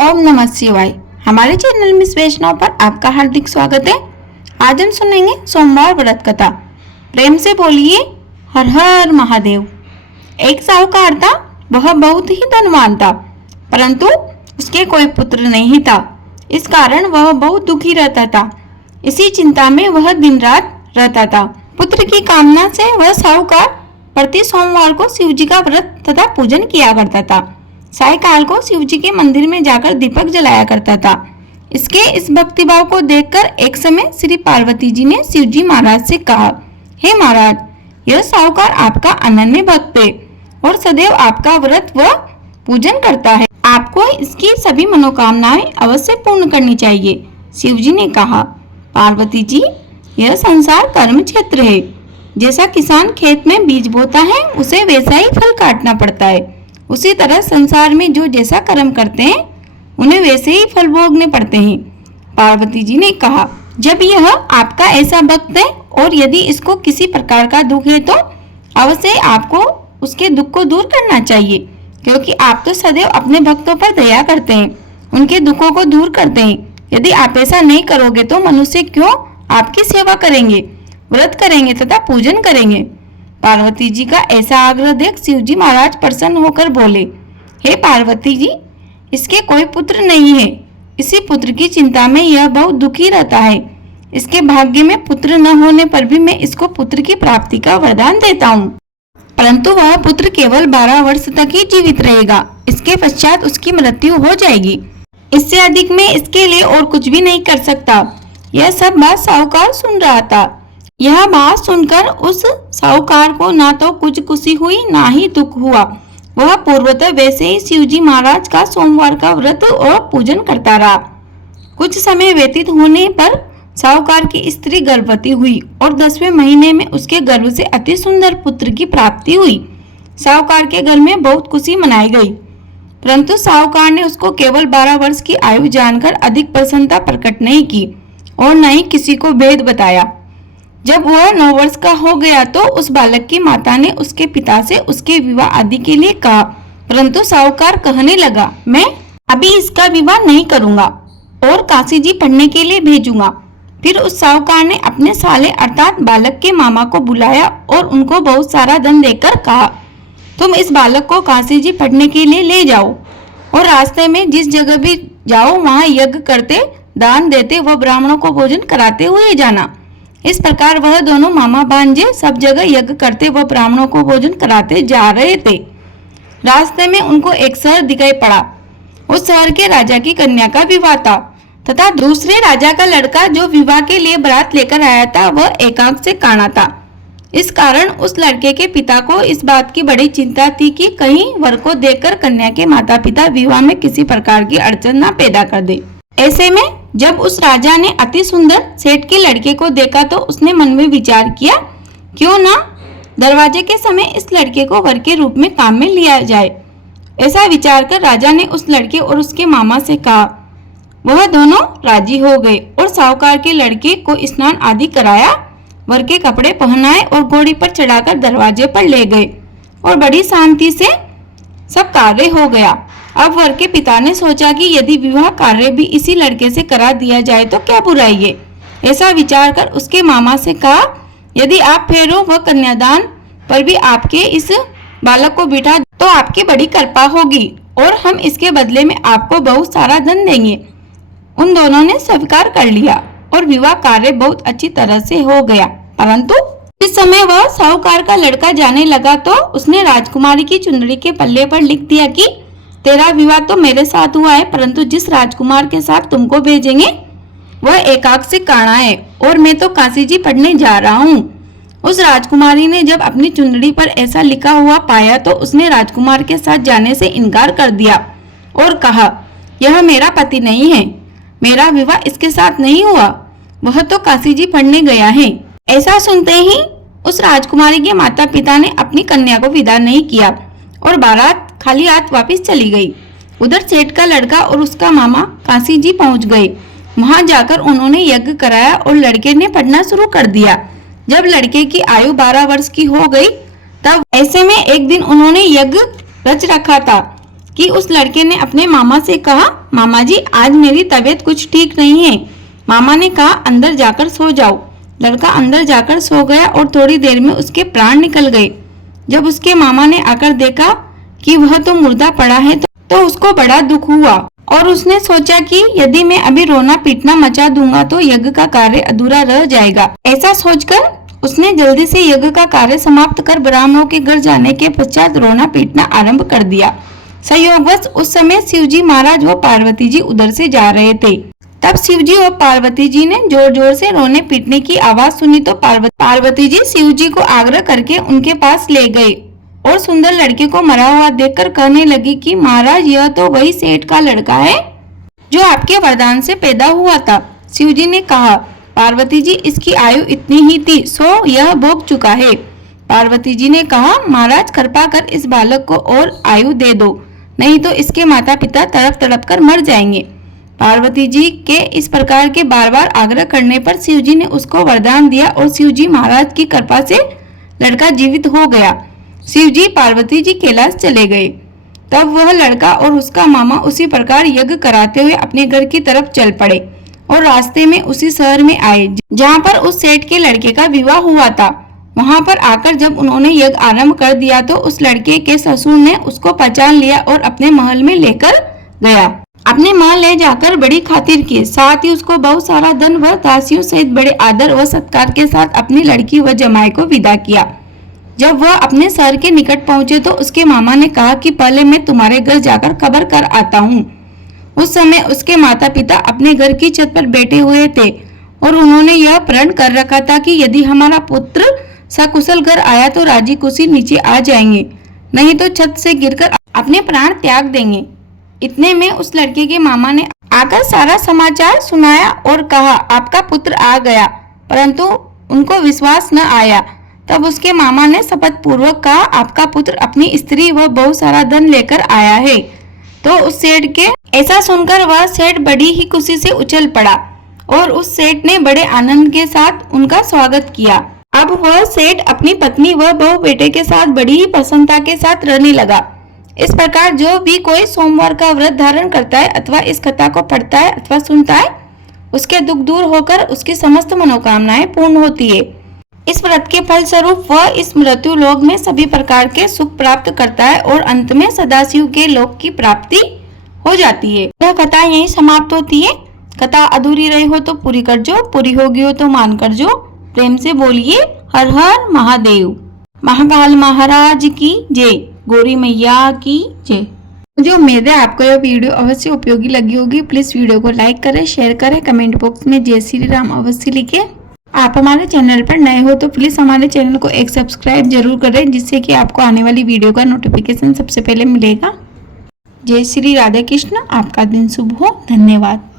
ओम नमः शिवाय। हमारे चैनल मिस वैष्णव पर आपका हार्दिक स्वागत है। आज हम सुनेंगे सोमवार व्रत कथा। प्रेम से बोलिए हर हर महादेव। एक साहूकार था, वह बहुत ही धनवान था, परंतु उसके कोई पुत्र नहीं था। इस कारण वह बहुत दुखी रहता था। इसी चिंता में वह दिन रात रहता था। पुत्र की कामना से वह साहूकार प्रति सोमवार को शिव जी का व्रत तथा पूजन किया करता था। सायकाल को शिव जी के मंदिर में जाकर दीपक जलाया करता था। इसके इस भक्तिभाव को देखकर एक समय श्री पार्वती जी ने शिव जी महाराज से कहा, हे महाराज, यह साहूकार आपका अनन्य भक्त है और सदैव आपका व्रत व पूजन करता है। आपको इसकी सभी मनोकामनाएं अवश्य पूर्ण करनी चाहिए। शिव जी ने कहा, पार्वती जी, यह संसार कर्म क्षेत्र है। जैसा किसान खेत में बीज बोता है, उसे वैसा ही फल काटना पड़ता है। उसी तरह संसार में जो जैसा कर्म करते हैं, उन्हें वैसे ही फल भोगने पड़ते हैं। पार्वती जी ने कहा, जब यह आपका ऐसा भक्त है और यदि इसको किसी प्रकार का दुख है तो अवश्य आपको उसके दुख को दूर करना चाहिए, क्योंकि आप तो सदैव अपने भक्तों पर दया करते हैं, उनके दुखों को दूर करते हैं। यदि आप ऐसा नहीं करोगे तो मनुष्य क्यों आपकी सेवा करेंगे, व्रत करेंगे तथा पूजन करेंगे। पार्वती जी का ऐसा आग्रह देख शिव जी महाराज प्रसन्न होकर बोले, हे पार्वती जी, इसके कोई पुत्र नहीं है। इसी पुत्र की चिंता में यह बहुत दुखी रहता है। इसके भाग्य में पुत्र न होने पर भी मैं इसको पुत्र की प्राप्ति का वरदान देता हूँ, परंतु वह पुत्र केवल 12 वर्ष तक ही जीवित रहेगा। इसके पश्चात उसकी मृत्यु हो जाएगी। इससे अधिक मैं इसके लिए और कुछ भी नहीं कर सकता। यह सब बात साहूकार सुन रहा था। यह बात सुनकर उस साहूकार को ना तो कुछ खुशी हुई ना ही दुख हुआ। वह पूर्वतः वैसे ही शिव जी महाराज का सोमवार का व्रत और पूजन करता रहा। कुछ समय व्यतीत होने पर साहूकार की स्त्री गर्भवती हुई और 10वें महीने में उसके गर्भ से अति सुंदर पुत्र की प्राप्ति हुई। साहूकार के घर में बहुत खुशी मनाई गई, परंतु साहूकार ने उसको केवल 12 वर्ष की आयु जानकर अधिक प्रसन्नता प्रकट नहीं की और न ही किसी को भेद बताया। जब वह 9 वर्ष का हो गया तो उस बालक की माता ने उसके पिता से उसके विवाह आदि के लिए कहा, परंतु साहूकार कहने लगा, मैं अभी इसका विवाह नहीं करूंगा और काशी जी पढ़ने के लिए भेजूंगा। फिर उस साहूकार ने अपने साले अर्थात बालक के मामा को बुलाया और उनको बहुत सारा धन देकर कहा, तुम इस बालक को काशी जी पढ़ने के लिए ले जाओ और रास्ते में जिस जगह भी जाओ वहां यज्ञ करते, दान देते व ब्राह्मणों को भोजन कराते हुए जाना। इस प्रकार वह दोनों मामा भांजे सब जगह यज्ञ करते व ब्राह्मणों को भोजन कराते जा रहे थे। रास्ते में उनको एक शहर दिखाई पड़ा। उस शहर के राजा की कन्या का विवाह था तथा दूसरे राजा का लड़का जो विवाह के लिए बारात लेकर आया था वह एकांत से काना था। इस कारण उस लड़के के पिता को इस बात की बड़ी चिंता थी कि कहीं वर को देखकर कन्या के माता पिता विवाह में किसी प्रकार की अड़चन न पैदा कर दे। ऐसे में जब उस राजा ने अति सुंदर सेठ के लड़के को देखा तो उसने मन में विचार किया, क्यों ना दरवाजे के समय इस लड़के को वर के रूप में काम में लिया जाए। ऐसा विचार कर राजा ने उस लड़के और उसके मामा से कहा। वह दोनों राजी हो गए और साहूकार के लड़के को स्नान आदि कराया, वर के कपड़े पहनाए और घोड़ी पर चढ़ाकर दरवाजे पर ले गए और बड़ी शांति से सब कार्य हो गया। अब वर के पिता ने सोचा कि यदि विवाह कार्य भी इसी लड़के से करा दिया जाए तो क्या बुराई है। ऐसा विचार कर उसके मामा से कहा, यदि आप फेरों व कन्यादान पर भी आपके इस बालक को बिठा तो आपकी बड़ी कृपा होगी और हम इसके बदले में आपको बहुत सारा धन देंगे। उन दोनों ने स्वीकार कर लिया और विवाह कार्य बहुत अच्छी तरह से हो गया। परंतु इस समय वह साहूकार का लड़का जाने लगा तो उसने राजकुमारी की चुनरी के पल्ले पर लिख दिया कि तेरा विवाह तो मेरे साथ हुआ है, परंतु जिस राजकुमार के साथ तुमको भेजेंगे वह एकाक से काना है और मैं तो काशी जी पढ़ने जा रहा हूँ। उस राजकुमारी ने जब अपनी चुनरी पर ऐसा लिखा हुआ पाया तो उसने राजकुमार के साथ जाने से इनकार कर दिया और कहा, यह मेरा पति नहीं है, मेरा विवाह इसके साथ नहीं हुआ, वह तो काशी जी पढ़ने गया है। ऐसा सुनते ही उस राजकुमारी के माता पिता ने अपनी कन्या को विदा नहीं किया और बारात खाली हाथ वापस चली गई। उधर सेठ का लड़का और उसका मामा काशी जी पहुंच गए। वहां जाकर उन्होंने यज्ञ कराया और लड़के ने पढ़ना शुरू कर दिया। जब लड़के की आयु 12 वर्ष की हो गई तब ऐसे में एक दिन उन्होंने यज्ञ रच रखा था कि उस लड़के ने अपने मामा से कहा, मामा जी आज मेरी तबीयत कुछ ठीक नहीं है। मामा ने कहा अंदर जाकर सो जाओ। लड़का अंदर जाकर सो गया और थोड़ी देर में उसके प्राण निकल गए। जब उसके मामा ने आकर देखा कि वह तो मुर्दा पड़ा है तो उसको बड़ा दुख हुआ और उसने सोचा कि यदि मैं अभी रोना पीटना मचा दूंगा तो यज्ञ का कार्य अधूरा रह जाएगा। ऐसा सोचकर उसने जल्दी से यज्ञ का कार्य समाप्त कर ब्राह्मणों के घर जाने के पश्चात रोना पीटना आरंभ कर दिया। संयोगवश उस समय शिवजी महाराज व पार्वती जी उधर से जा रहे थे। तब शिवजी और पार्वती जी ने जोर जोर से रोने पीटने की आवाज सुनी तो पार्वती जी शिवजी को आग्रह करके उनके पास ले गए और सुंदर लड़के को मरा हुआ देखकर कहने लगी कि महाराज यह तो वही सेठ का लड़का है जो आपके वरदान से पैदा हुआ था। शिवजी ने कहा, पार्वती जी इसकी आयु इतनी ही थी सो यह भोग चुका है। पार्वती जी ने कहा, महाराज कृपा कर इस बालक को और आयु दे दो, नहीं तो इसके माता पिता तड़प तड़प कर मर जाएंगे। पार्वती जी के इस प्रकार के बार बार आग्रह करने पर शिवजी ने उसको वरदान दिया और शिवजी महाराज की कृपा से लड़का जीवित हो गया। शिवजी पार्वती जी कैलाश चले गए। तब वह लड़का और उसका मामा उसी प्रकार यज्ञ कराते हुए अपने घर की तरफ चल पड़े और रास्ते में उसी शहर में आए जहाँ पर उस सेठ के लड़के का विवाह हुआ था। वहाँ पर आकर जब उन्होंने यज्ञ आरंभ कर दिया तो उस लड़के के ससुर ने उसको पहचान लिया और अपने महल में लेकर गया। अपने महल ले जाकर बड़ी खातिर की, साथ ही उसको बहुत सारा धन व दासियों सहित बड़े आदर व सत्कार के साथ अपनी लड़की व जमाई को विदा किया। जब वह अपने शहर के निकट पहुंचे तो उसके मामा ने कहा कि पहले मैं तुम्हारे घर जाकर खबर कर आता हूँ। उस समय उसके माता पिता अपने घर की छत पर बैठे हुए थे और उन्होंने यह प्रण कर रखा था कि यदि हमारा पुत्र सकुशल घर आया तो राजी खुशी नीचे आ जाएंगे, नहीं तो छत से गिरकर अपने प्राण त्याग देंगे। इतने में उस लड़के के मामा ने आकर सारा समाचार सुनाया और कहा, आपका पुत्र आ गया, परंतु उनको विश्वास न आया। तब उसके मामा ने शपथ पूर्वक कहा, आपका पुत्र अपनी स्त्री व बहुत सारा धन लेकर आया है। तो उस सेठ के ऐसा सुनकर वह सेठ बड़ी ही खुशी से उछल पड़ा और उस सेठ ने बड़े आनंद के साथ उनका स्वागत किया। अब वह सेठ अपनी पत्नी व बहू बेटे के साथ बड़ी ही प्रसन्नता के साथ रहने लगा। इस प्रकार जो भी कोई सोमवार का व्रत धारण करता है अथवा इस कथा को पढ़ता है अथवा सुनता है, उसके दुख दूर होकर उसकी समस्त मनोकामनाएं पूर्ण होती है। इस व्रत के फल स्वरूप वह इस मृत्यु लोक में सभी प्रकार के सुख प्राप्त करता है और अंत में सदाशिव के लोक की प्राप्ति हो जाती है। यह कथा यहीं समाप्त होती है। कथा अधूरी रही हो तो पूरी कर जो, पूरी होगी हो तो मान कर जो। प्रेम से बोलिए हर हर महादेव। महाकाल महाराज की जय, गौरी मैया की जय। मुझे उम्मीद है आपको यह वीडियो अवश्य उपयोगी लगी होगी। प्लीज वीडियो को लाइक करें, शेयर करें, कमेंट बॉक्स में जय श्री राम अवश्य लिखें। आप हमारे चैनल पर नए हो तो प्लीज हमारे चैनल को एक सब्सक्राइब जरूर करें, जिससे कि आपको आने वाली वीडियो का नोटिफिकेशन सबसे पहले मिलेगा। जय श्री राधे कृष्ण। आपका दिन शुभ हो। धन्यवाद।